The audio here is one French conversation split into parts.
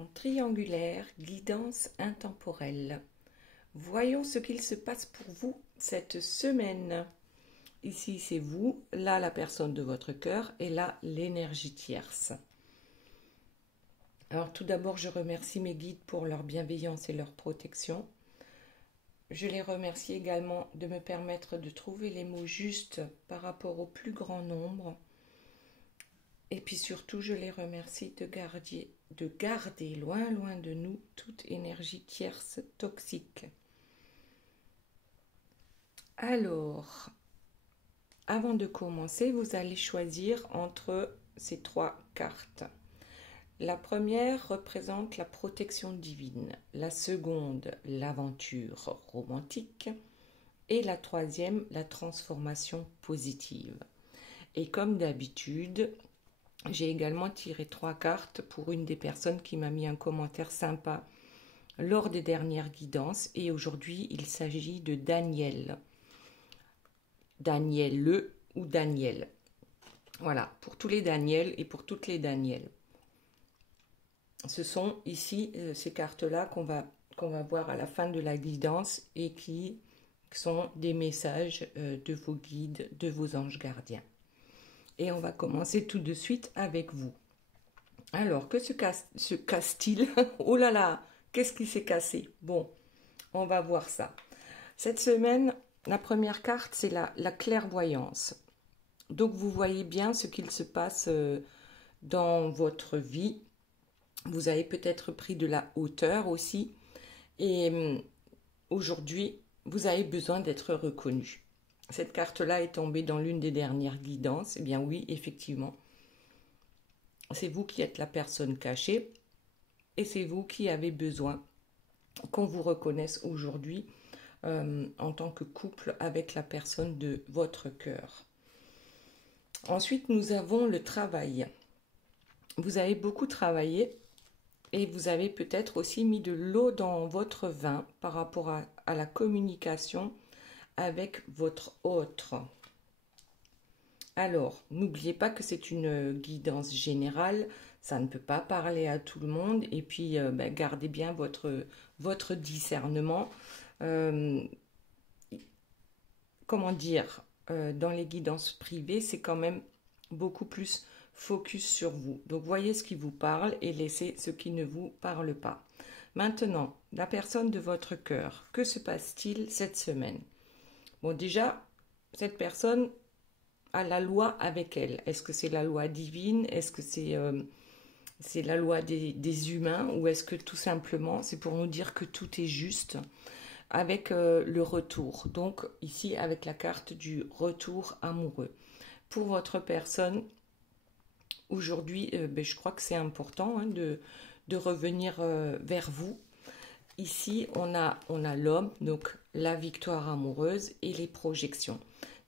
Ascendant triangulaire, guidance intemporelle. Voyons ce qu'il se passe pour vous cette semaine. Ici, c'est vous, là, la personne de votre cœur, et là, l'énergie tierce. Alors, tout d'abord, je remercie mes guides pour leur bienveillance et leur protection. Je les remercie également de me permettre de trouver les mots justes par rapport au plus grand nombre. Et puis surtout, je les remercie de garder loin de nous toute énergie tierce toxique. Alors, avant de commencer, vous allez choisir entre ces trois cartes. La première représente la protection divine, la seconde, l'aventure romantique, et la troisième, la transformation positive. Et comme d'habitude, j'ai également tiré 3 cartes pour une des personnes qui m'a mis un commentaire sympa lors des dernières guidances. Et aujourd'hui, il s'agit de Daniel. Daniel ou Daniel. Voilà, pour tous les Daniel et pour toutes les Daniel. Ce sont ici ces cartes-là qu'on va voir à la fin de la guidance et qui sont des messages de vos guides, de vos anges gardiens. Et on va commencer tout de suite avec vous. Alors, que se casse-t-il? Oh là là, qu'est-ce qui s'est cassé? Bon, on va voir ça. Cette semaine, la première carte, c'est la clairvoyance. Donc, vous voyez bien ce qu'il se passe dans votre vie. Vous avez peut-être pris de la hauteur aussi. Et aujourd'hui, vous avez besoin d'être reconnu. Cette carte-là est tombée dans l'une des dernières guidances. Eh bien oui, effectivement, c'est vous qui êtes la personne cachée et c'est vous qui avez besoin qu'on vous reconnaisse aujourd'hui en tant que couple avec la personne de votre cœur. Ensuite, nous avons le travail. Vous avez beaucoup travaillé et vous avez peut-être aussi mis de l'eau dans votre vin par rapport à la communication avec votre autre. Alors, n'oubliez pas que c'est une guidance générale, ça ne peut pas parler à tout le monde, et puis gardez bien votre discernement. Comment dire, dans les guidances privées, c'est quand même beaucoup plus focus sur vous. Donc, voyez ce qui vous parle et laissez ce qui ne vous parle pas. Maintenant, la personne de votre cœur, que se passe-t-il cette semaine? Bon, déjà, cette personne a la loi avec elle. Est-ce que c'est la loi divine? Est-ce que c'est la loi des humains? Ou est-ce que tout simplement, c'est pour nous dire que tout est juste avec le retour? Donc, ici, avec la carte du retour amoureux. Pour votre personne, aujourd'hui, je crois que c'est important de revenir vers vous. Ici, on a l'homme, donc la victoire amoureuse et les projections.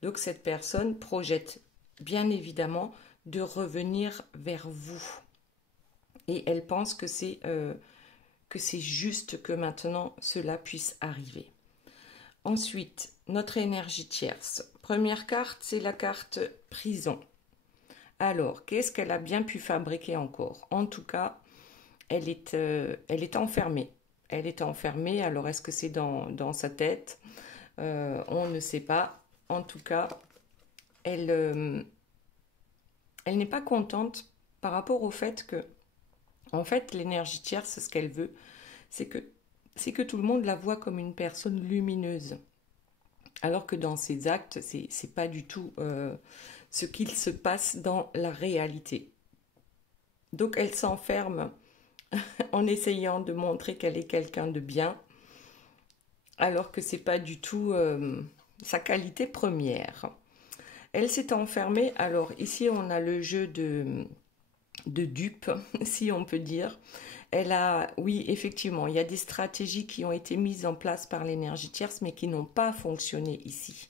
Donc, cette personne projette bien évidemment de revenir vers vous. Et elle pense que c'est juste que maintenant cela puisse arriver. Ensuite, notre énergie tierce. Première carte, c'est la carte prison. Alors, qu'est-ce qu'elle a bien pu fabriquer encore? En tout cas, elle est enfermée. Elle est enfermée, alors est-ce que c'est dans sa tête? On ne sait pas. En tout cas, elle n'est pas contente par rapport au fait que, en fait, l'énergie tierce, ce qu'elle veut, c'est que tout le monde la voit comme une personne lumineuse. Alors que dans ses actes, c'est pas du tout ce qu'il se passe dans la réalité. Donc, elle s'enferme en essayant de montrer qu'elle est quelqu'un de bien, alors que c'est pas du tout sa qualité première. Elle s'est enfermée. Alors ici, on a le jeu de dupe, si on peut dire. Oui, effectivement, il y a des stratégies qui ont été mises en place par l'énergie tierce, mais qui n'ont pas fonctionné ici,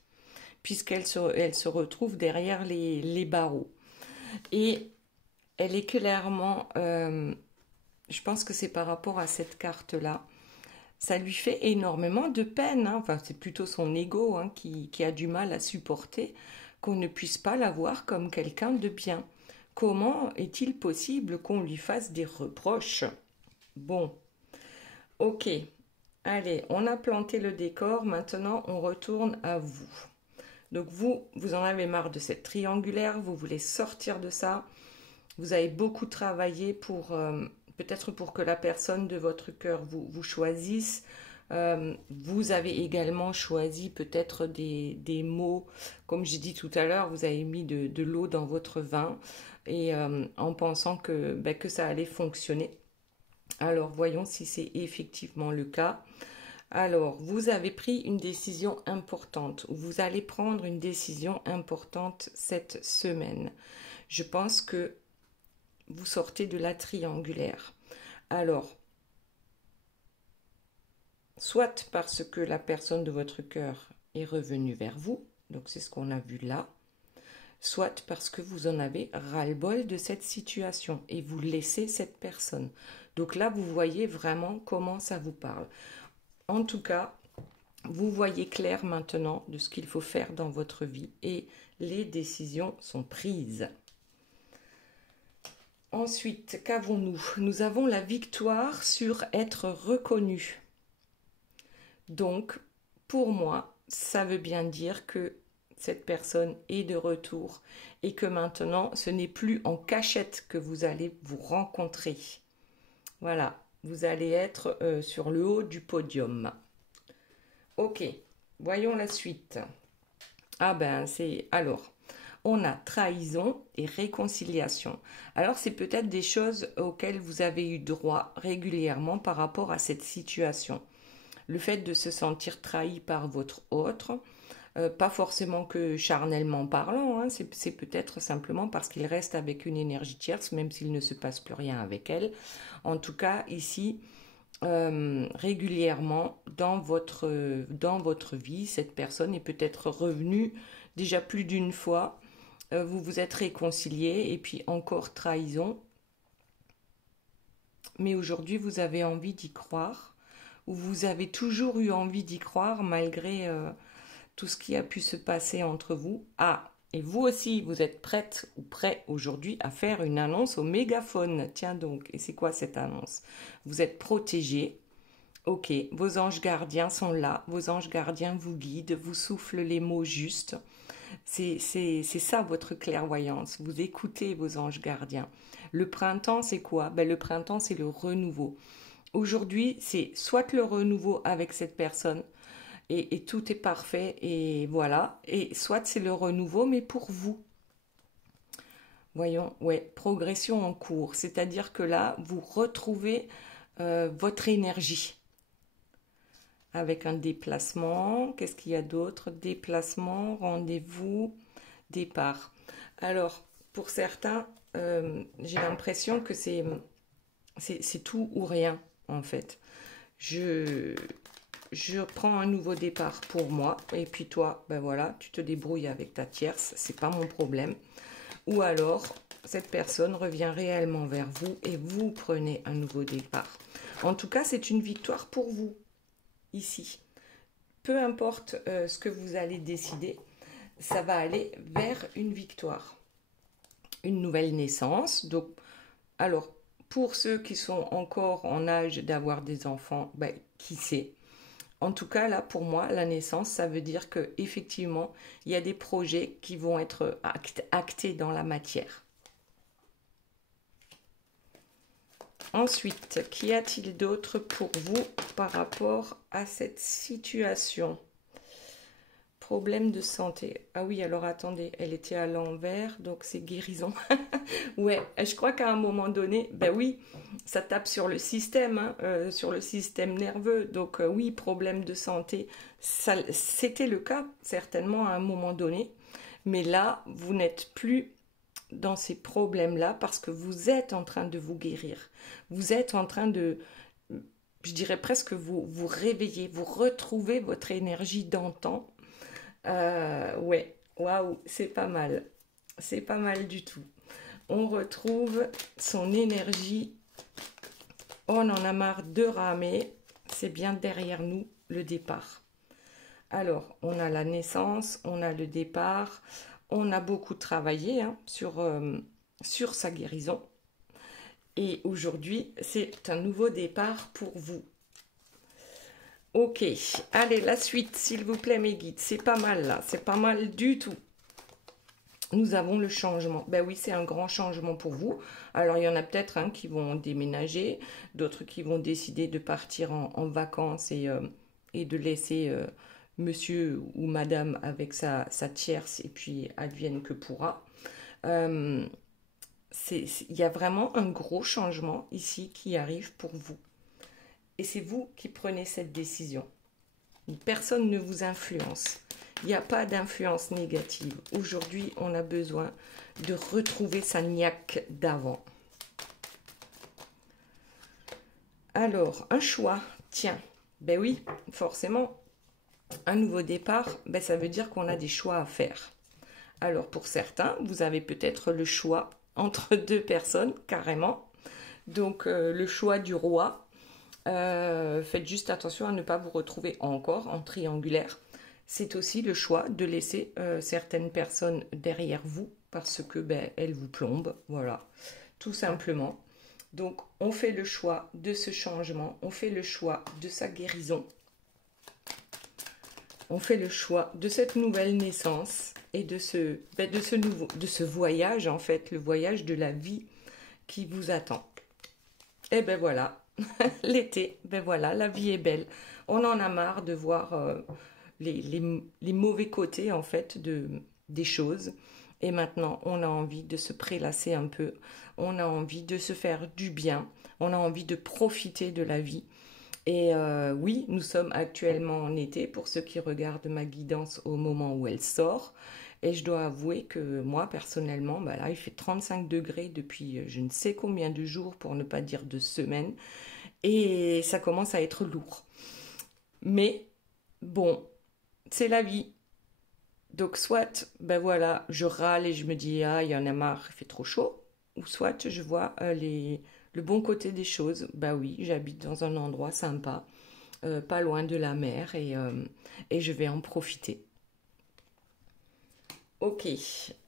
puisqu'elle se retrouve derrière les barreaux. Et elle est clairement... je pense que c'est par rapport à cette carte-là. Ça lui fait énormément de peine. Enfin, c'est plutôt son ego qui a du mal à supporter qu'on ne puisse pas la voir comme quelqu'un de bien. Comment est-il possible qu'on lui fasse des reproches? Bon, ok. Allez, on a planté le décor. Maintenant, on retourne à vous. Donc vous en avez marre de cette triangulaire. Vous voulez sortir de ça. Vous avez beaucoup travaillé pour peut-être pour que la personne de votre cœur vous choisisse. Vous avez également choisi peut-être des mots, comme j'ai dit tout à l'heure, vous avez mis de l'eau dans votre vin et en pensant que ça allait fonctionner. Alors voyons si c'est effectivement le cas. Alors, vous avez pris une décision importante, ou vous allez prendre une décision importante cette semaine. Je pense que vous sortez de la triangulaire. Alors, soit parce que la personne de votre cœur est revenue vers vous, donc c'est ce qu'on a vu là, soit parce que vous en avez ras-le-bol de cette situation et vous laissez cette personne. Donc là, vous voyez vraiment comment ça vous parle. En tout cas, vous voyez clair maintenant de ce qu'il faut faire dans votre vie et les décisions sont prises. Ensuite, qu'avons-nous? Nous avons la victoire sur être reconnu. Donc, pour moi, ça veut bien dire que cette personne est de retour et que maintenant, ce n'est plus en cachette que vous allez vous rencontrer. Voilà, vous allez être sur le haut du podium. Ok, voyons la suite. Ah ben, c'est... Alors, on a trahison et réconciliation. Alors, c'est peut-être des choses auxquelles vous avez eu droit régulièrement par rapport à cette situation. Le fait de se sentir trahi par votre autre, pas forcément que charnellement parlant, hein, c'est peut-être simplement parce qu'il reste avec une énergie tierce, même s'il ne se passe plus rien avec elle. En tout cas, ici, régulièrement dans votre vie, cette personne est peut-être revenue déjà plus d'une fois, vous vous êtes réconciliés et puis encore trahison. Mais aujourd'hui, vous avez envie d'y croire, ou vous avez toujours eu envie d'y croire malgré tout ce qui a pu se passer entre vous. Ah, et vous aussi, vous êtes prête ou prêt aujourd'hui à faire une annonce au mégaphone. Tiens donc, et c'est quoi cette annonce? Vous êtes protégé. Ok, vos anges gardiens sont là, vos anges gardiens vous guident, vous soufflent les mots justes. C'est ça votre clairvoyance, vous écoutez vos anges gardiens. Le printemps, c'est quoi? Ben, le printemps, c'est le renouveau. Aujourd'hui, c'est soit le renouveau avec cette personne, et tout est parfait, et voilà, et soit c'est le renouveau, mais pour vous. Voyons, ouais, progression en cours, c'est-à-dire que là, vous retrouvez votre énergie. Avec un déplacement. Qu'est-ce qu'il y a d'autre? Déplacement, rendez-vous, départ. Alors, pour certains, j'ai l'impression que c'est tout ou rien, en fait. Je prends un nouveau départ pour moi, et puis toi, ben voilà, tu te débrouilles avec ta tierce, c'est pas mon problème. Ou alors, cette personne revient réellement vers vous et vous prenez un nouveau départ. En tout cas, c'est une victoire pour vous. Ici. Peu importe ce que vous allez décider, ça va aller vers une victoire. Une nouvelle naissance. Donc, alors, pour ceux qui sont encore en âge d'avoir des enfants, ben, qui sait? En tout cas, là, pour moi, la naissance, ça veut dire qu'effectivement, il y a des projets qui vont être actés dans la matière. Ensuite, qu'y a-t-il d'autre pour vous par rapport à cette situation? Problème de santé. Ah oui, alors attendez, elle était à l'envers, donc c'est guérison. Ouais, je crois qu'à un moment donné, ben oui, ça tape sur le système, hein, sur le système nerveux. Donc oui, problème de santé, c'était le cas certainement à un moment donné. Mais là, vous n'êtes plus dans ces problèmes-là parce que vous êtes en train de vous guérir. Vous êtes en train de, je dirais presque vous réveiller, vous retrouvez votre énergie d'antan. Ouais, waouh, c'est pas mal. C'est pas mal du tout. On retrouve son énergie. On en a marre de ramer. C'est bien derrière nous le départ. Alors, on a la naissance, on a le départ. On a beaucoup travaillé hein, sur sa guérison. Et aujourd'hui, c'est un nouveau départ pour vous. Ok, allez, la suite, s'il vous plaît, mes guides. C'est pas mal, là. C'est pas mal du tout. Nous avons le changement. Ben oui, c'est un grand changement pour vous. Alors, il y en a peut-être qui vont déménager, d'autres qui vont décider de partir en vacances et de laisser monsieur ou madame avec sa tierce et puis advienne que pourra. Euh, il y a vraiment un gros changement ici qui arrive pour vous. Et c'est vous qui prenez cette décision. Personne ne vous influence. Il n'y a pas d'influence négative. Aujourd'hui, on a besoin de retrouver sa niaque d'avant. Alors, un choix, tiens, ben oui, forcément, un nouveau départ, ben ça veut dire qu'on a des choix à faire. Alors, pour certains, vous avez peut-être le choix entre deux personnes, carrément. Donc, le choix du roi. Faites juste attention à ne pas vous retrouver encore en triangulaire. C'est aussi le choix de laisser certaines personnes derrière vous parce que elles vous plombent, voilà, tout simplement. Donc on fait le choix de ce changement, on fait le choix de sa guérison, on fait le choix de cette nouvelle naissance et de ce voyage en fait, le voyage de la vie qui vous attend. Et ben voilà. L'été, ben voilà, la vie est belle. On en a marre de voir les mauvais côtés en fait des choses. Et maintenant, on a envie de se prélasser un peu. On a envie de se faire du bien. On a envie de profiter de la vie. Et oui, nous sommes actuellement en été pour ceux qui regardent ma guidance au moment où elle sort. Et je dois avouer que moi, personnellement, bah là, il fait 35 degrés depuis je ne sais combien de jours, pour ne pas dire de semaines. Et ça commence à être lourd. Mais bon, c'est la vie. Donc soit, ben voilà, je râle et je me dis, ah, il y en a marre, il fait trop chaud. Ou soit je vois le bon côté des choses. Ben oui, j'habite dans un endroit sympa, pas loin de la mer et je vais en profiter. Ok,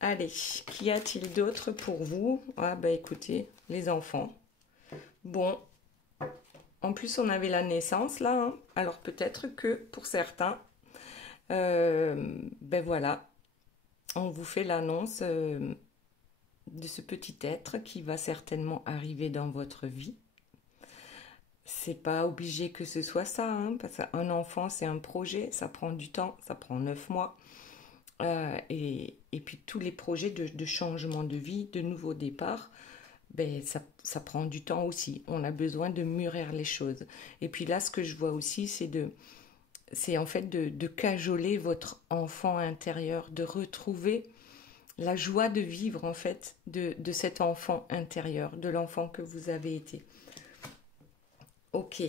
allez, qu'y a-t-il d'autre pour vous? Ah ben écoutez, les enfants. Bon, en plus on avait la naissance là, hein. Alors peut-être que pour certains, ben voilà, on vous fait l'annonce de ce petit être qui va certainement arriver dans votre vie. C'est pas obligé que ce soit ça, hein, parce qu'un enfant c'est un projet, ça prend du temps, ça prend 9 mois. Et puis tous les projets de changement de vie, de nouveau départ, ben ça prend du temps aussi. On a besoin de mûrir les choses. Et puis là, ce que je vois aussi, c'est en fait de cajoler votre enfant intérieur, de retrouver la joie de vivre en fait de cet enfant intérieur, de l'enfant que vous avez été. Ok,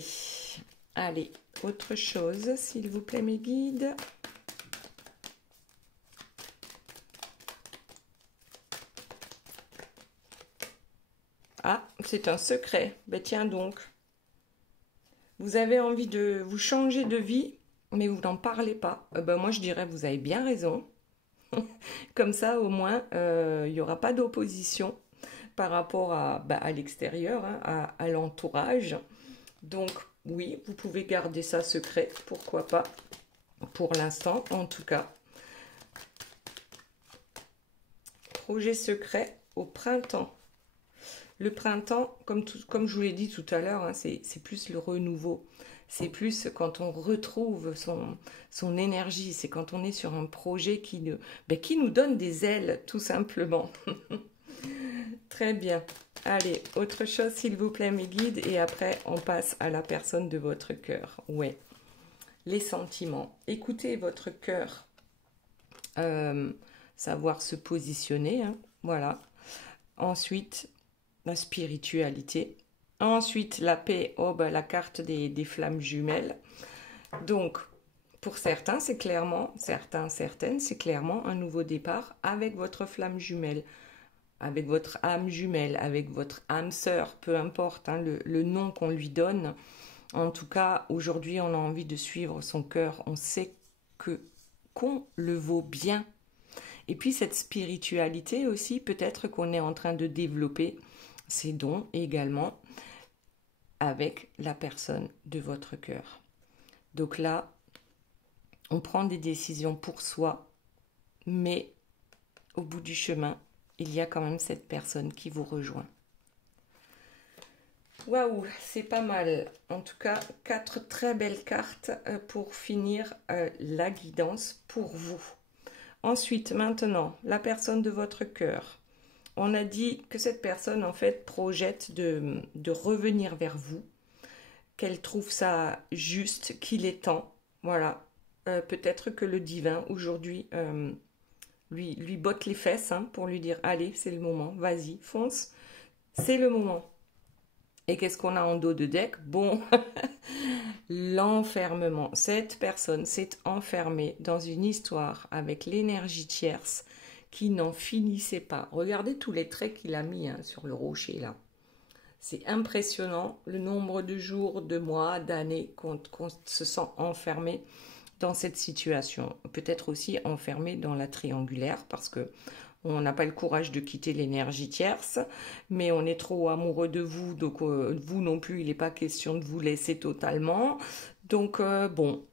allez, autre chose, s'il vous plaît mes guides. Ah, c'est un secret. Ben tiens donc. Vous avez envie de vous changer de vie, mais vous n'en parlez pas. Ben moi je dirais vous avez bien raison. Comme ça au moins il n'y aura pas d'opposition par rapport à l'extérieur, hein, à l'entourage. Donc oui, vous pouvez garder ça secret, pourquoi pas, pour l'instant en tout cas. Projet secret au printemps. Le printemps, comme je vous l'ai dit tout à l'heure, hein, c'est plus le renouveau. C'est plus quand on retrouve son énergie. C'est quand on est sur un projet qui nous donne des ailes, tout simplement. Très bien. Allez, autre chose, s'il vous plaît, mes guides. Et après, on passe à la personne de votre cœur. Ouais. Les sentiments. Écoutez votre cœur. Savoir se positionner. Hein, voilà. Ensuite, la spiritualité. Ensuite, la paix, la carte des flammes jumelles. Donc, pour certains, c'est clairement, certaines, c'est clairement un nouveau départ avec votre flamme jumelle, avec votre âme jumelle, avec votre âme sœur, peu importe hein, le nom qu'on lui donne. En tout cas, aujourd'hui, on a envie de suivre son cœur. On sait qu'on le vaut bien. Et puis, cette spiritualité aussi, peut-être qu'on est en train de développer ces dons également avec la personne de votre cœur. Donc là, on prend des décisions pour soi, mais au bout du chemin, il y a quand même cette personne qui vous rejoint. Waouh, c'est pas mal. En tout cas, 4 très belles cartes pour finir la guidance pour vous. Ensuite, maintenant, la personne de votre cœur. On a dit que cette personne, en fait, projette de revenir vers vous, qu'elle trouve ça juste, qu'il est temps. Voilà. Peut-être que le divin, aujourd'hui, lui botte les fesses pour lui dire « Allez, c'est le moment, vas-y, fonce, c'est le moment ». Et qu'est-ce qu'on a en dos de deck? Bon, l'enfermement. Cette personne s'est enfermée dans une histoire avec l'énergie tierce qui n'en finissait pas. Regardez tous les traits qu'il a mis sur le rocher là. C'est impressionnant le nombre de jours, de mois, d'années qu'on se sent enfermé dans cette situation. Peut-être aussi enfermé dans la triangulaire parce que on n'a pas le courage de quitter l'énergie tierce, mais on est trop amoureux de vous, donc vous non plus, il n'est pas question de vous laisser totalement. Donc bon,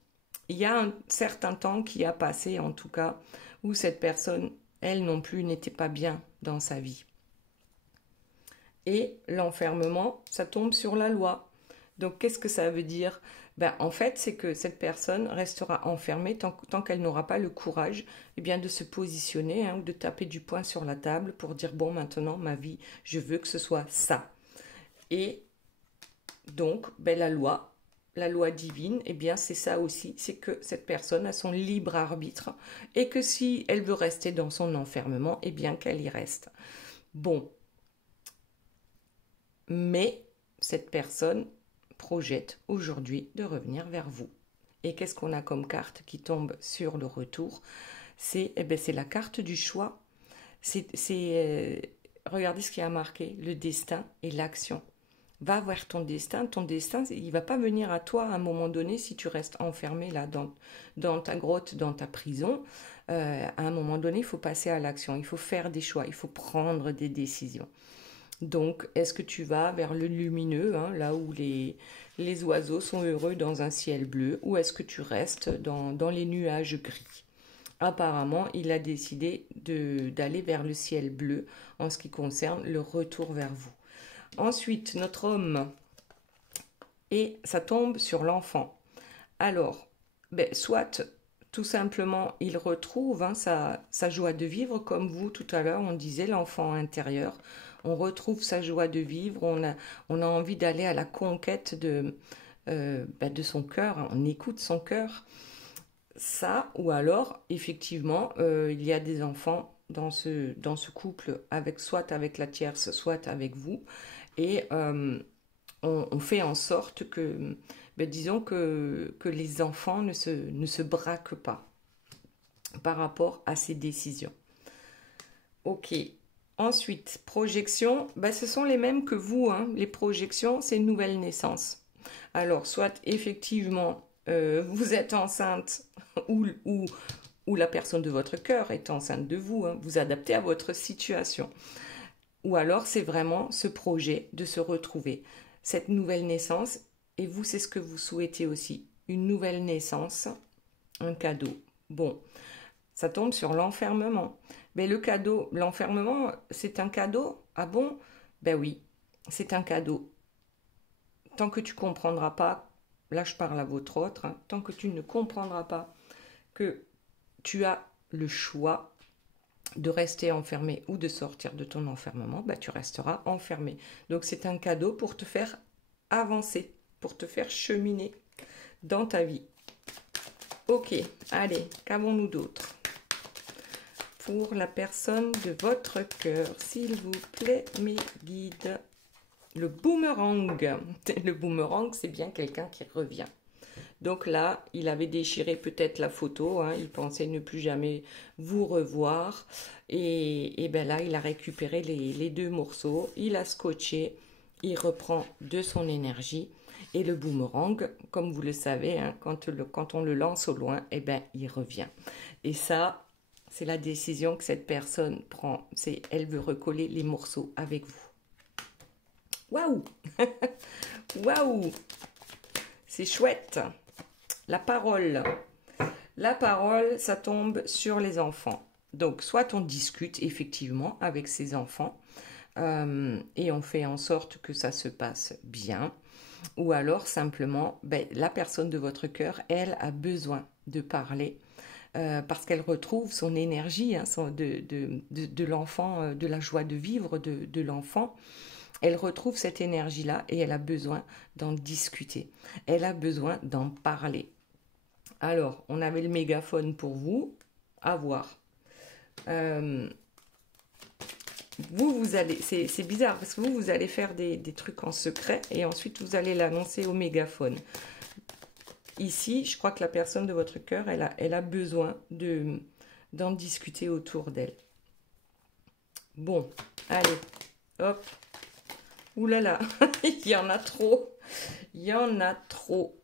il y a un certain temps qui a passé, en tout cas, où cette personne, elle non plus, n'était pas bien dans sa vie. Et l'enfermement, ça tombe sur la loi. Donc qu'est-ce que ça veut dire? En fait, c'est que cette personne restera enfermée tant qu'elle n'aura pas le courage de se positionner ou de taper du poing sur la table pour dire « Bon, maintenant, ma vie, je veux que ce soit ça ». Et donc, la loi divine, c'est ça aussi, c'est que cette personne a son libre arbitre et que si elle veut rester dans son enfermement, qu'elle y reste. Bon, mais cette personne projette aujourd'hui de revenir vers vous. Et qu'est-ce qu'on a comme carte qui tombe sur le retour? C'est la carte du choix. Regardez ce qui a marqué, le destin et l'action. Va vers ton destin, il ne va pas venir à toi à un moment donné si tu restes enfermé là dans ta grotte, dans ta prison. À un moment donné, il faut passer à l'action, il faut faire des choix, il faut prendre des décisions. Donc, est-ce que tu vas vers le lumineux, là où les oiseaux sont heureux dans un ciel bleu, ou est-ce que tu restes dans les nuages gris? Apparemment, il a décidé d'aller vers le ciel bleu en ce qui concerne le retour vers vous. Ensuite, notre homme, et ça tombe sur l'enfant. Alors, soit tout simplement, il retrouve sa joie de vivre, comme vous, tout à l'heure, on disait l'enfant intérieur. On retrouve sa joie de vivre, on a envie d'aller à la conquête de son cœur, on écoute son cœur. Ça, ou alors, effectivement, il y a des enfants dans ce couple, soit avec la tierce, soit avec vous, et on fait en sorte que, disons que les enfants ne se braquent pas par rapport à ces décisions. Ok. Ensuite, projection, ce sont les mêmes que vous. Les projections, c'est une nouvelle naissance. Alors, soit effectivement, vous êtes enceinte ou la personne de votre cœur est enceinte de vous. Vous adaptez à votre situation. Ou alors, c'est vraiment ce projet de se retrouver. Cette nouvelle naissance, et vous, c'est ce que vous souhaitez aussi. Une nouvelle naissance, un cadeau. Bon, ça tombe sur l'enfermement. Mais le cadeau, l'enfermement, c'est un cadeau? Ah bon? Oui, c'est un cadeau. Tant que tu ne comprendras pas, là je parle à votre autre, tant que tu ne comprendras pas que tu as le choix de rester enfermé ou de sortir de ton enfermement, tu resteras enfermé. Donc c'est un cadeau pour te faire avancer, pour te faire cheminer dans ta vie. Ok, allez, qu'avons-nous d'autre? Pour la personne de votre cœur, s'il vous plaît, mes guides. Le boomerang. Le boomerang, c'est bien quelqu'un qui revient. Donc là, il avait déchiré peut-être la photo, il pensait ne plus jamais vous revoir. Et là, il a récupéré les 2 morceaux, il a scotché, il reprend de son énergie. Et le boomerang, comme vous le savez, quand on le lance au loin, il revient. Et ça, c'est la décision que cette personne prend. Elle veut recoller les morceaux avec vous. Waouh! Waouh! C'est chouette. La parole. La parole, ça tombe sur les enfants. Donc, soit on discute effectivement avec ses enfants et on fait en sorte que ça se passe bien, ou alors simplement, ben, la personne de votre cœur, elle, a besoin de parler parce qu'elle retrouve son énergie hein, de l'enfant, de la joie de vivre de l'enfant. Elle retrouve cette énergie-là et elle a besoin d'en discuter. Elle a besoin d'en parler. Alors, on avait le mégaphone pour vous. À voir. Vous allez... C'est bizarre parce que vous allez faire des trucs en secret et ensuite vous allez l'annoncer au mégaphone. Ici, je crois que la personne de votre cœur, elle a besoin d'en discuter autour d'elle. Bon, allez, hop. Ouh là là, il y en a trop. Il y en a trop.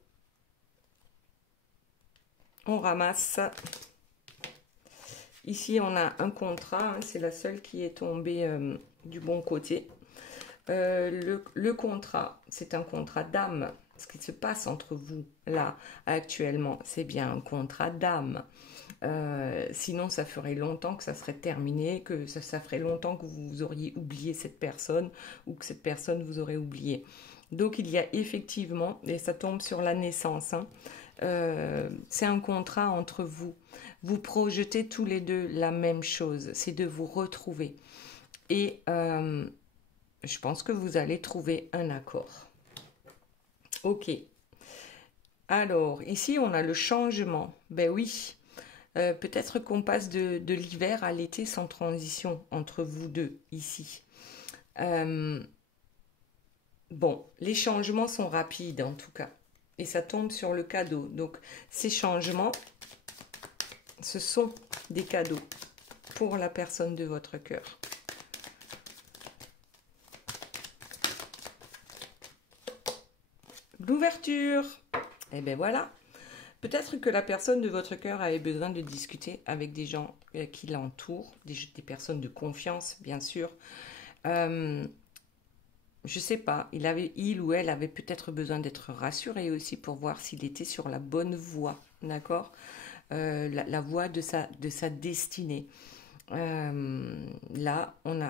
On ramasse. Ici, on a un contrat. Hein, c'est la seule qui est tombée du bon côté. Le contrat, c'est un contrat d'âme. Ce qui se passe entre vous, là, actuellement, c'est bien un contrat d'âme. Sinon, ça ferait longtemps que ça serait terminé, que ça ferait longtemps que vous auriez oublié cette personne ou que cette personne vous aurait oublié. Donc, il y a effectivement, et ça tombe sur la naissance, hein, c'est un contrat entre vous. Vous projetez tous les deux la même chose, c'est de vous retrouver. Et je pense que vous allez trouver un accord. Ok. Alors, ici, on a le changement. Ben oui. Peut-être qu'on passe de l'hiver à l'été sans transition entre vous deux, ici. Bon, les changements sont rapides, en tout cas. Et ça tombe sur le cadeau. Donc, ces changements, ce sont des cadeaux pour la personne de votre cœur. L'ouverture. Et bien voilà. Peut-être que la personne de votre cœur avait besoin de discuter avec des gens qui l'entourent, des personnes de confiance, bien sûr. Je ne sais pas, il ou elle avait peut-être besoin d'être rassuré aussi pour voir s'il était sur la bonne voie, d'accord, la voie de sa destinée. Là, on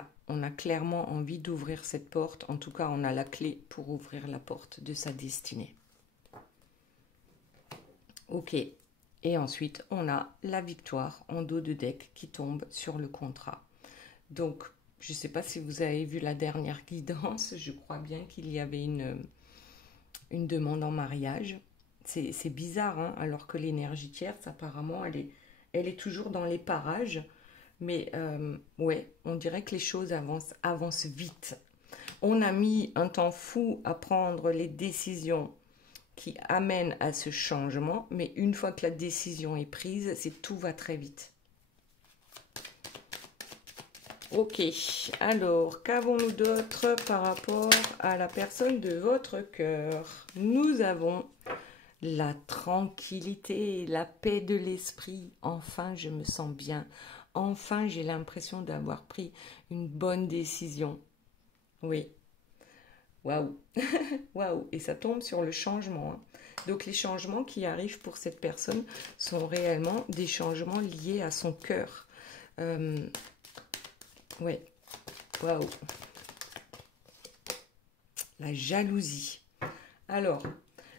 a clairement envie d'ouvrir cette porte. En tout cas, on a la clé pour ouvrir la porte de sa destinée. Ok. Et ensuite, on a la victoire en dos de deck qui tombe sur le contrat. Donc, je ne sais pas si vous avez vu la dernière guidance. Je crois bien qu'il y avait une demande en mariage. C'est bizarre, hein, alors que l'énergie tierce, apparemment, elle est toujours dans les parages. Mais ouais, on dirait que les choses avancent vite. On a mis un temps fou à prendre les décisions qui amènent à ce changement, mais une fois que la décision est prise, tout va très vite. Ok, alors, qu'avons-nous d'autre par rapport à la personne de votre cœur? Nous avons la tranquillité, la paix de l'esprit. Enfin, je me sens bien. Enfin, j'ai l'impression d'avoir pris une bonne décision. Oui. Waouh. Waouh. Et ça tombe sur le changement. Hein. Donc, les changements qui arrivent pour cette personne sont réellement des changements liés à son cœur. Ouais. Waouh. La jalousie. Alors,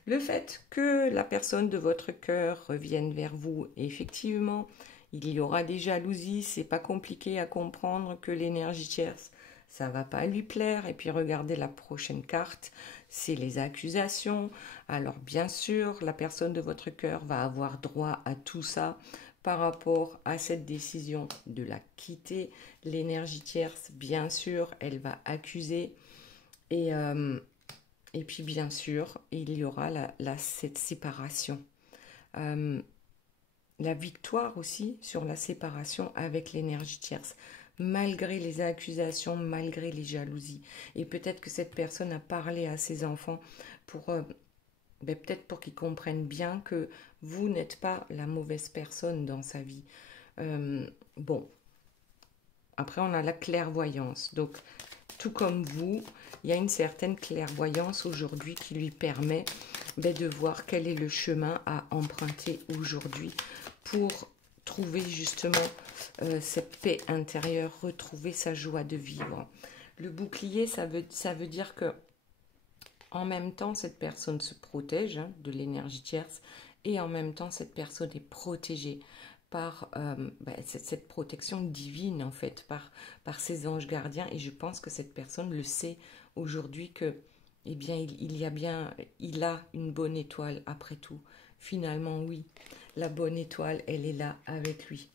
le fait que la personne de votre cœur revienne vers vous, effectivement, il y aura des jalousies, c'est pas compliqué à comprendre que l'énergie tierce, ça va pas lui plaire. Et puis regardez la prochaine carte, c'est les accusations. Alors bien sûr, la personne de votre cœur va avoir droit à tout ça par rapport à cette décision de la quitter. L'énergie tierce, bien sûr, elle va accuser. Et puis bien sûr, il y aura cette séparation. La victoire aussi sur la séparation avec l'énergie tierce, malgré les accusations, malgré les jalousies. Et peut-être que cette personne a parlé à ses enfants pour peut-être pour qu'ils comprennent bien que vous n'êtes pas la mauvaise personne dans sa vie. Bon, après on a la clairvoyance. Donc tout comme vous, il y a une certaine clairvoyance aujourd'hui qui lui permet de voir quel est le chemin à emprunter aujourd'hui pour trouver justement cette paix intérieure, retrouver sa joie de vivre. Le bouclier, ça veut dire que en même temps, cette personne se protège de l'énergie tierce et en même temps, cette personne est protégée par cette protection divine en fait, par ses anges gardiens. Et je pense que cette personne le sait aujourd'hui que eh bien, il a une bonne étoile après tout. Finalement, oui, la bonne étoile, elle est là avec lui.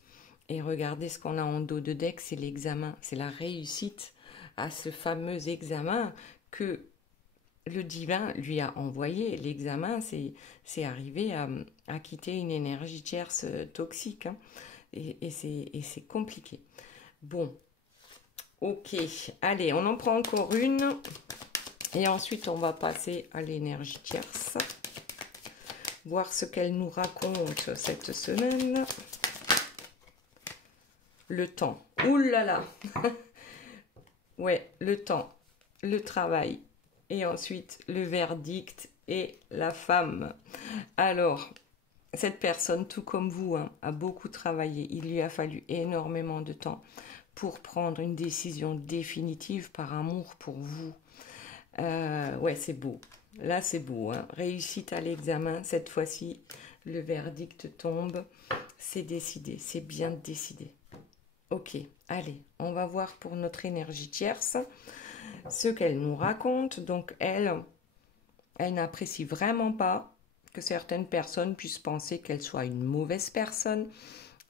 Et regardez ce qu'on a en dos de deck, c'est l'examen, c'est la réussite à ce fameux examen que le divin lui a envoyé. L'examen, c'est arriver à quitter une énergie tierce toxique. Hein. Et c'est compliqué. Bon, ok, allez, on en prend encore une. Et ensuite, on va passer à l'énergie tierce. Voir ce qu'elle nous raconte cette semaine. Le temps. Ouh là là. Ouais, le temps, le travail. Et ensuite, le verdict et la femme. Alors, cette personne, tout comme vous, a beaucoup travaillé. Il lui a fallu énormément de temps pour prendre une décision définitive par amour pour vous. Ouais, c'est beau. Là, c'est beau. Réussite à l'examen. Cette fois-ci, le verdict tombe. C'est décidé. C'est bien décidé. Ok, allez, on va voir pour notre énergie tierce ce qu'elle nous raconte. Donc, elle n'apprécie vraiment pas que certaines personnes puissent penser qu'elle soit une mauvaise personne.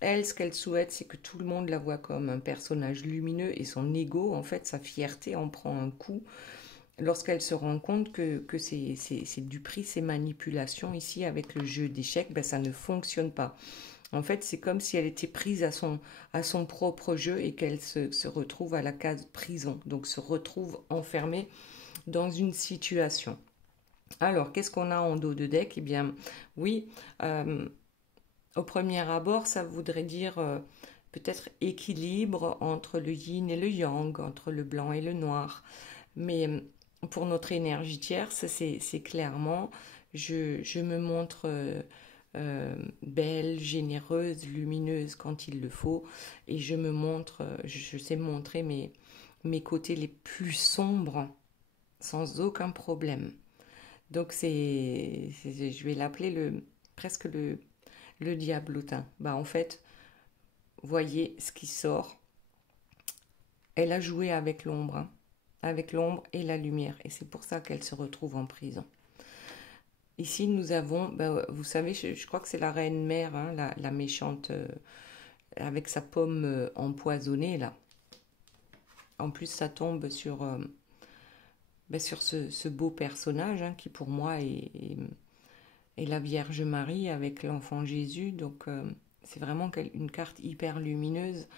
Elle, ce qu'elle souhaite, c'est que tout le monde la voit comme un personnage lumineux et son ego, en fait, sa fierté en prend un coup lorsqu'elle se rend compte que c'est du prix, ces manipulations ici avec le jeu d'échecs, ça ne fonctionne pas. En fait, c'est comme si elle était prise à son propre jeu et qu'elle se retrouve à la case prison, donc se retrouve enfermée dans une situation. Alors, qu'est-ce qu'on a en dos de deck? Eh bien, oui, au premier abord, ça voudrait dire peut-être équilibre entre le yin et le yang, entre le blanc et le noir. Mais pour notre énergie tierce, c'est clairement, je me montre belle, généreuse, lumineuse quand il le faut, et je me montre, je sais montrer mes côtés les plus sombres sans aucun problème. Donc je vais l'appeler presque le diablotin. En fait, voyez ce qui sort. Elle a joué avec l'ombre, avec l'ombre et la lumière, et c'est pour ça qu'elle se retrouve en prison. Ici, nous avons, vous savez, je crois que c'est la reine mère, la méchante, avec sa pomme empoisonnée, là. En plus, ça tombe sur ce beau personnage, qui pour moi est la Vierge Marie avec l'enfant Jésus. Donc, c'est vraiment une carte hyper lumineuse.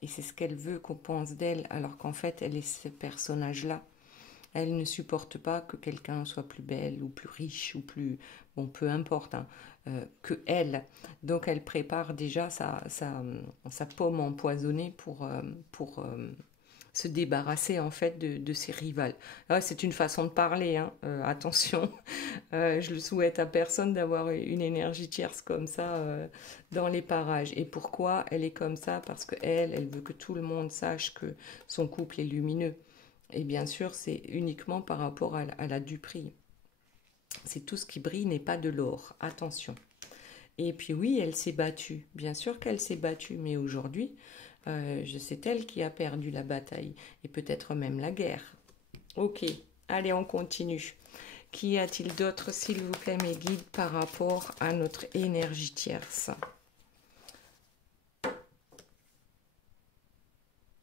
Et c'est ce qu'elle veut qu'on pense d'elle, alors qu'en fait, elle est ce personnage-là. Elle ne supporte pas que quelqu'un soit plus belle ou plus riche ou plus... Bon, peu importe, que elle. Donc, elle prépare déjà sa pomme empoisonnée pour se débarrasser, en fait, de ses rivales. C'est une façon de parler, attention. Je le souhaite à personne d'avoir une énergie tierce comme ça dans les parages. Et pourquoi elle est comme ça? Parce qu'elle veut que tout le monde sache que son couple est lumineux. Et bien sûr, c'est uniquement par rapport à la duperie. C'est tout ce qui brille n'est pas de l'or. Attention. Et puis oui, elle s'est battue. Bien sûr qu'elle s'est battue, mais aujourd'hui, c'est elle qui a perdu la bataille. Et peut-être même la guerre. Ok, allez, on continue. Qu'y a-t-il d'autre, s'il vous plaît, mes guides, par rapport à notre énergie tierce?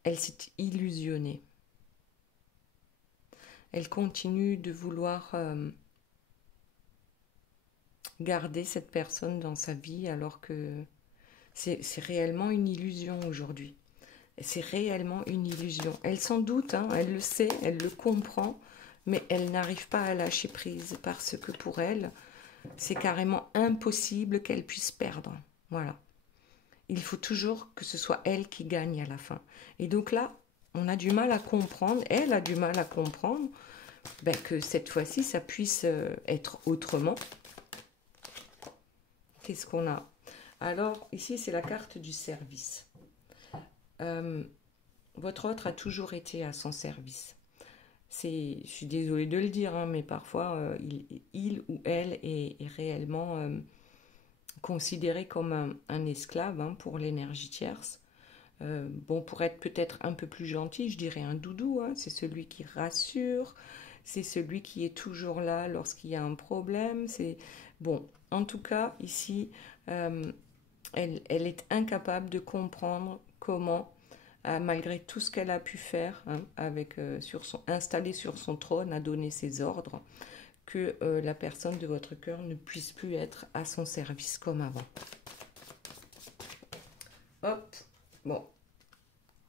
Elle s'est illusionnée. Elle continue de vouloir garder cette personne dans sa vie alors que c'est réellement une illusion aujourd'hui. C'est réellement une illusion. Elle s'en doute, elle le sait, elle le comprend, mais elle n'arrive pas à lâcher prise parce que pour elle, c'est carrément impossible qu'elle puisse perdre. Voilà. Il faut toujours que ce soit elle qui gagne à la fin. Et donc là, on a du mal à comprendre, elle a du mal à comprendre ben, que cette fois-ci, ça puisse être autrement. Qu'est-ce qu'on a? Alors, ici, c'est la carte du service. Votre autre a toujours été à son service. Je suis désolée de le dire, hein, mais parfois, il ou elle est réellement considéré comme un esclave hein, pour l'énergie tierce. Bon, pour être peut-être un peu plus gentil, je dirais un doudou. Hein, c'est celui qui rassure, c'est celui qui est toujours là lorsqu'il y a un problème. C'est bon. En tout cas, ici, elle est incapable de comprendre comment, malgré tout ce qu'elle a pu faire, hein, installée sur son trône, à donner ses ordres, que la personne de votre cœur ne puisse plus être à son service comme avant. Hop, bon.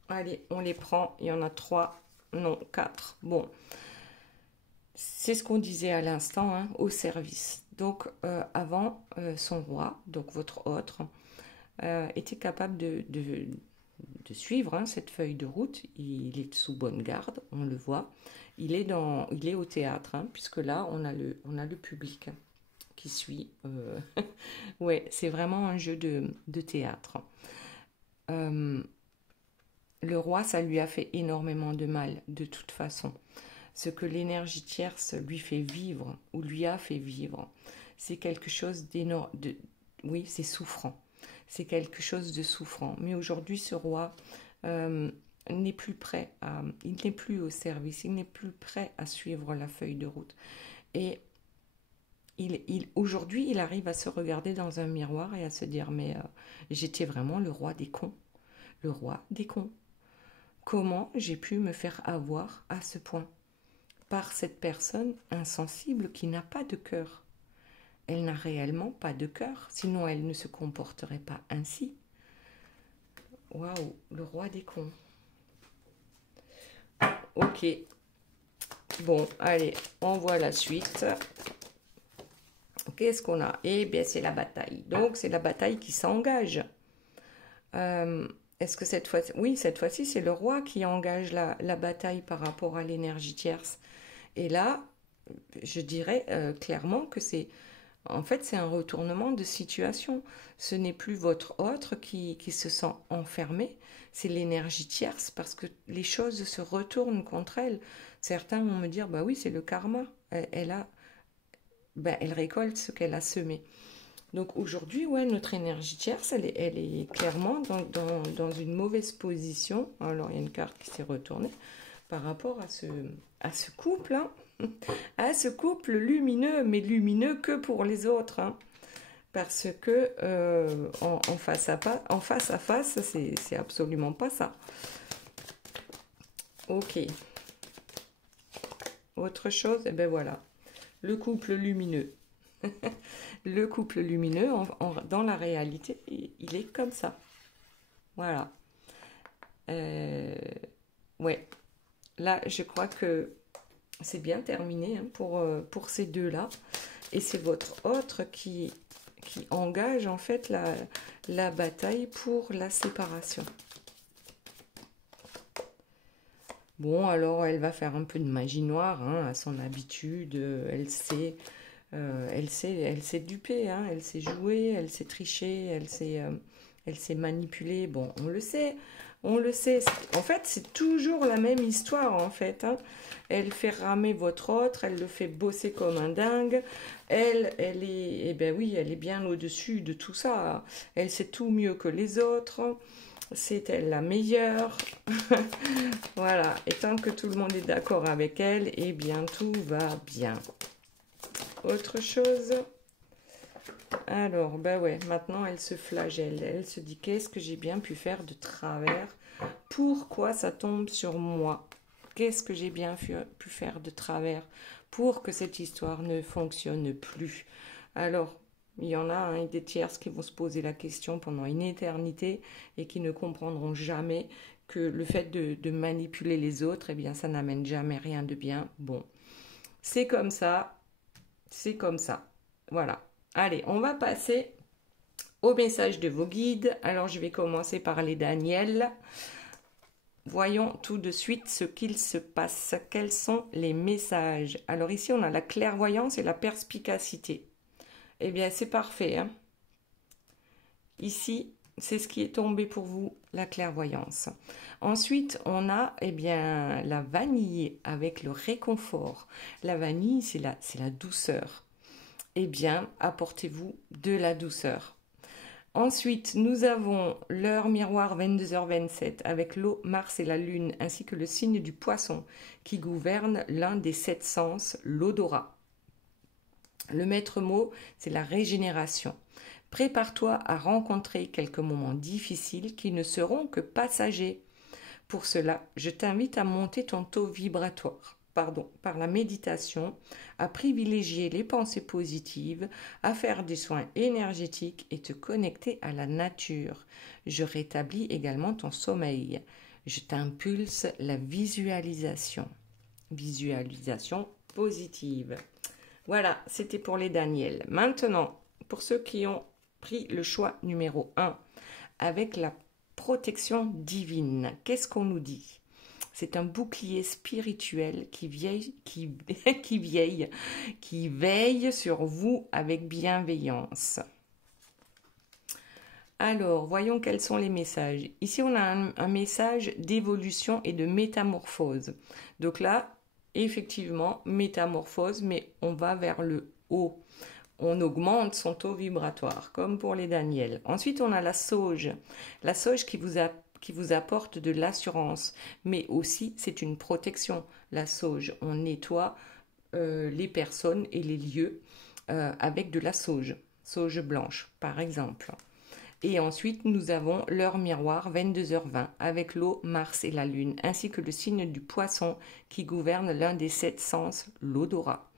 Allez, on les prend. Il y en a 3, non, 4. Bon, c'est ce qu'on disait à l'instant, hein, au service. Donc, avant, son roi, donc votre autre, était capable de suivre hein, cette feuille de route. Il est sous bonne garde, on le voit. Il est au théâtre, hein, puisque là, on a le public qui suit. Ouais, c'est vraiment un jeu de théâtre. Le roi, ça lui a fait énormément de mal, de toute façon. Ce que l'énergie tierce lui fait vivre, ou lui a fait vivre, c'est quelque chose d'énorme. Oui, c'est souffrant. C'est quelque chose de souffrant. Mais aujourd'hui, ce roi n'est plus prêt il n'est plus au service, il n'est plus prêt à suivre la feuille de route. Et aujourd'hui, il arrive à se regarder dans un miroir et à se dire, mais j'étais vraiment le roi des cons. Le roi des cons. Comment j'ai pu me faire avoir à ce point par cette personne insensible qui n'a pas de cœur? Elle n'a réellement pas de cœur, sinon elle ne se comporterait pas ainsi. Waouh, le roi des cons. Ok. Bon, allez, on voit la suite. Qu'est-ce qu'on a? Eh bien, c'est la bataille. Donc, c'est la bataille qui s'engage. Est-ce que cette fois-ci... Oui, cette fois-ci, c'est le roi qui engage la bataille par rapport à l'énergie tierce. Et là, je dirais clairement que c'est... En fait, c'est un retournement de situation. Ce n'est plus votre autre qui se sent enfermé, c'est l'énergie tierce parce que les choses se retournent contre elle. Certains vont me dire, bah oui, c'est le karma. Elle récolte ce qu'elle a semé. Donc aujourd'hui, ouais, notre énergie tierce, elle est clairement dans une mauvaise position. Alors, il y a une carte qui s'est retournée par rapport à ce couple, hein, à ce couple lumineux, mais lumineux que pour les autres. Hein, parce que en face à face, c'est absolument pas ça. Ok. Autre chose, et ben voilà. Le couple lumineux. Le couple lumineux, dans la réalité, il est comme ça. Voilà. Ouais. Là, je crois que c'est bien terminé hein, pour ces deux-là. Et c'est votre autre qui engage en fait la bataille pour la séparation. Bon, alors elle va faire un peu de magie noire hein, à son habitude. Elle s'est dupée, hein, elle s'est jouée, elle s'est trichée, elle s'est manipulée. Bon, on le sait. En fait, c'est toujours la même histoire, en fait. Hein. Elle fait ramer votre autre, elle le fait bosser comme un dingue. Elle est, eh ben oui, elle est bien au-dessus de tout ça. Elle sait tout mieux que les autres. C'est elle la meilleure. Voilà. Et tant que tout le monde est d'accord avec elle, eh bien, tout va bien. Autre chose. Alors, ben ouais, maintenant elle se flagelle. Elle se dit, qu'est-ce que j'ai bien pu faire de travers? Pourquoi ça tombe sur moi? Qu'est-ce que j'ai bien pu faire de travers pour que cette histoire ne fonctionne plus? Alors, il y en a hein, des tierces qui vont se poser la question pendant une éternité et qui ne comprendront jamais que le fait de manipuler les autres, eh bien, ça n'amène jamais rien de bien. Bon, c'est comme ça. C'est comme ça. Voilà. Allez, on va passer au message de vos guides. Alors, je vais commencer par les Daniel. voyons tout de suite ce qu'il se passe. Quels sont les messages? Alors ici, on a la clairvoyance et la perspicacité. Eh bien, c'est parfait, hein. Ici, c'est ce qui est tombé pour vous, la clairvoyance. Ensuite, on a eh bien, la vanille avec le réconfort. La vanille, c'est la douceur. Eh bien, apportez-vous de la douceur. Ensuite, nous avons l'heure miroir 22h27 avec l'eau, Mars et la Lune, ainsi que le signe du poisson qui gouverne l'un des 7 sens, l'odorat. Le maître mot, c'est la régénération. Prépare-toi à rencontrer quelques moments difficiles qui ne seront que passagers. Pour cela, je t'invite à monter ton taux vibratoire, par la méditation, à privilégier les pensées positives, à faire des soins énergétiques et te connecter à la nature. Je rétablis également ton sommeil. Je t'impulse la visualisation. Visualisation positive. Voilà, c'était pour les Daniels. Maintenant, pour ceux qui ont pris le choix numéro 1, avec la protection divine, qu'est-ce qu'on nous dit? C'est un bouclier spirituel qui veille sur vous avec bienveillance. Alors, voyons quels sont les messages. Ici, on a un message d'évolution et de métamorphose. Donc là, effectivement, métamorphose, mais on va vers le haut. On augmente son taux vibratoire, comme pour les Daniels. Ensuite, on a la sauge. La sauge qui vous apporte de l'assurance, mais aussi c'est une protection. La sauge, on nettoie les personnes et les lieux avec de la sauge blanche, par exemple. Et ensuite, nous avons l'heure miroir 22h20 avec l'eau, Mars et la Lune, ainsi que le signe du poisson qui gouverne l'un des 7 sens, l'odorat.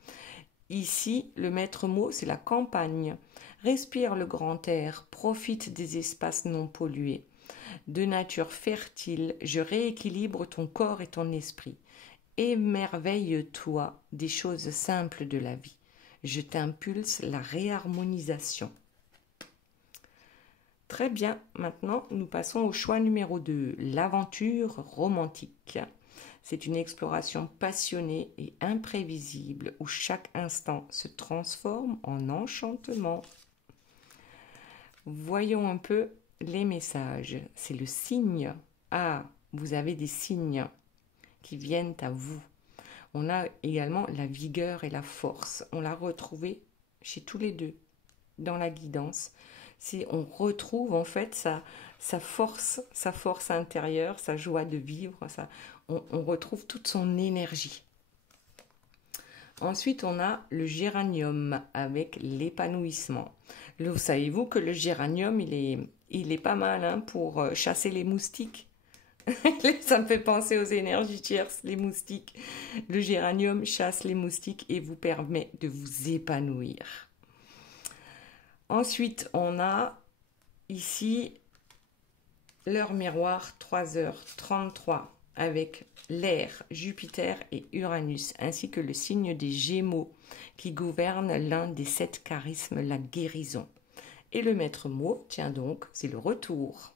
Ici, le maître mot, c'est la campagne. Respire le grand air, profite des espaces non pollués. De nature fertile, je rééquilibre ton corps et ton esprit. Émerveille-toi des choses simples de la vie. Je t'impulse la réharmonisation. Très bien, maintenant nous passons au choix numéro 2, l'aventure romantique. C'est une exploration passionnée et imprévisible où chaque instant se transforme en enchantement. Voyons un peu les messages. C'est le signe. Ah, vous avez des signes qui viennent à vous. On a également la vigueur et la force. On l'a retrouvé chez tous les deux dans la guidance. On retrouve en fait sa force intérieure, sa joie de vivre, on retrouve toute son énergie. Ensuite, on a le géranium avec l'épanouissement. Savez-vous que le géranium, il est pas mal hein, pour chasser les moustiques. Ça me fait penser aux énergies tierces, les moustiques. Le géranium chasse les moustiques et vous permet de vous épanouir. Ensuite, on a ici l'heure miroir 3h33 avec l'air, Jupiter et Uranus, ainsi que le signe des Gémeaux qui gouverne l'un des 7 charismes, la guérison. Et le maître mot, tiens donc, c'est le retour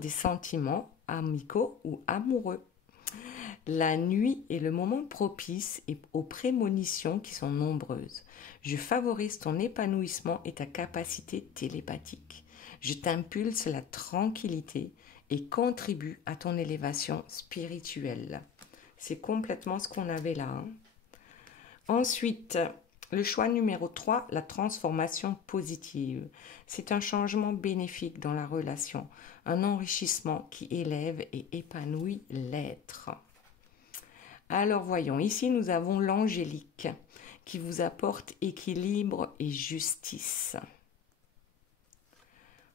des sentiments amicaux ou amoureux. La nuit est le moment propice et aux prémonitions qui sont nombreuses. Je favorise ton épanouissement et ta capacité télépathique. Je t'impulse la tranquillité et contribue à ton élévation spirituelle. C'est complètement ce qu'on avait là. Hein. Ensuite, le choix numéro 3, la transformation positive. C'est un changement bénéfique dans la relation, un enrichissement qui élève et épanouit l'être. Alors voyons, ici nous avons l'angélique qui vous apporte équilibre et justice.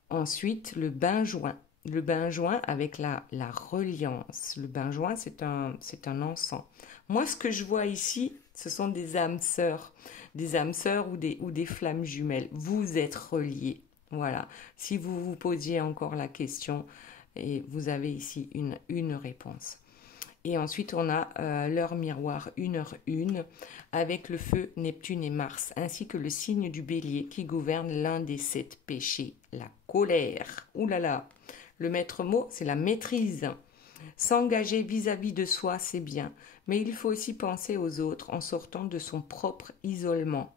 Ensuite, le benjoin. Le benjoin avec la reliance. Le benjoin, c'est un encens. Moi, ce que je vois ici, ce sont des âmes sœurs ou des flammes jumelles. Vous êtes reliés. Voilà. Si vous vous posiez encore la question, et vous avez ici une réponse. Et ensuite, on a l'heure miroir 1h01 avec le feu, Neptune et Mars, ainsi que le signe du bélier qui gouverne l'un des 7 péchés, la colère. Ouh là là, le maître mot, c'est la maîtrise. S'engager vis-à-vis de soi, c'est bien, mais il faut aussi penser aux autres en sortant de son propre isolement.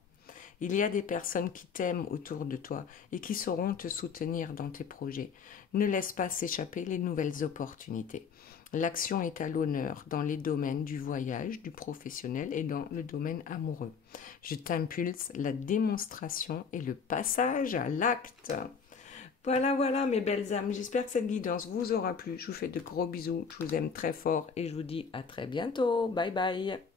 Il y a des personnes qui t'aiment autour de toi et qui sauront te soutenir dans tes projets. Ne laisse pas s'échapper les nouvelles opportunités. L'action est à l'honneur dans les domaines du voyage, du professionnel et dans le domaine amoureux. Je t'impulse la démonstration et le passage à l'acte. Voilà, voilà mes belles âmes, j'espère que cette guidance vous aura plu. Je vous fais de gros bisous, je vous aime très fort et je vous dis à très bientôt. Bye bye.